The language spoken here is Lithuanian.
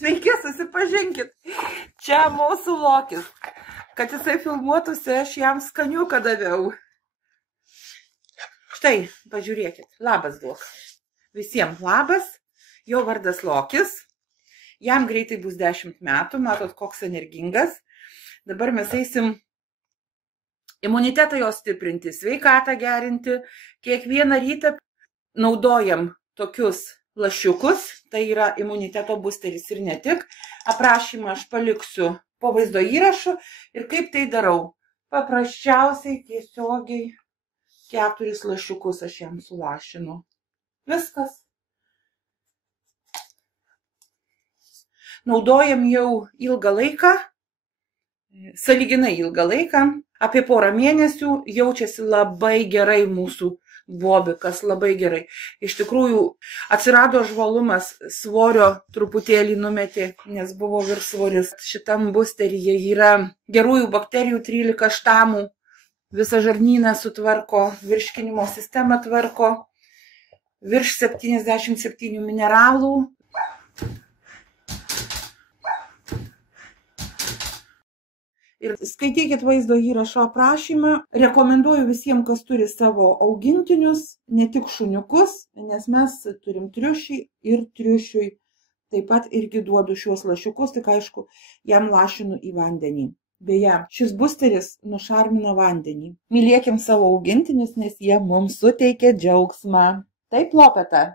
Sveiki, susipažinkit. Čia mūsų Lokis. Kad jisai filmuotųsi, aš jam skaniuką daviau. Štai, pažiūrėkit. Labas duok. Visiems labas. Jo vardas Lokis. Jam greitai bus 10 metų. Matot, koks energingas. Dabar mes eisim imunitetą jo stiprinti, sveikatą gerinti. Kiekvieną rytą naudojam tokius lašiukus. Tai yra imuniteto boosteris ir ne tik. Aprašymą aš paliksiu po vaizdo įrašu. Ir kaip tai darau? Paprasčiausiai tiesiogiai 4 lašiukus aš jam sulašinu. Viskas. Naudojam jau ilgą laiką. Sąlyginai ilgą laiką. Apie porą mėnesių jaučiasi labai gerai mūsų bobikas, labai gerai. Iš tikrųjų, atsirado žvalumas, svorio truputėlį numetė, nes buvo viršsvoris. Šitam boosteryje yra gerųjų bakterijų 13 štamų, visą žarnyną sutvarko, virškinimo sistemą tvarko, virš 77 mineralų. Ir skaitykit vaizdo įrašo aprašymą. Rekomenduoju visiems, kas turi savo augintinius, ne tik šuniukus, nes mes turim triušį ir triušiui. Taip pat irgi duodu šiuos lašiukus, tik aišku, jam lašinu į vandenį. Beje, šis boosteris nušarmina vandenį. Mylėkim savo augintinius, nes jie mums suteikia džiaugsmą. Taip, Lopeta?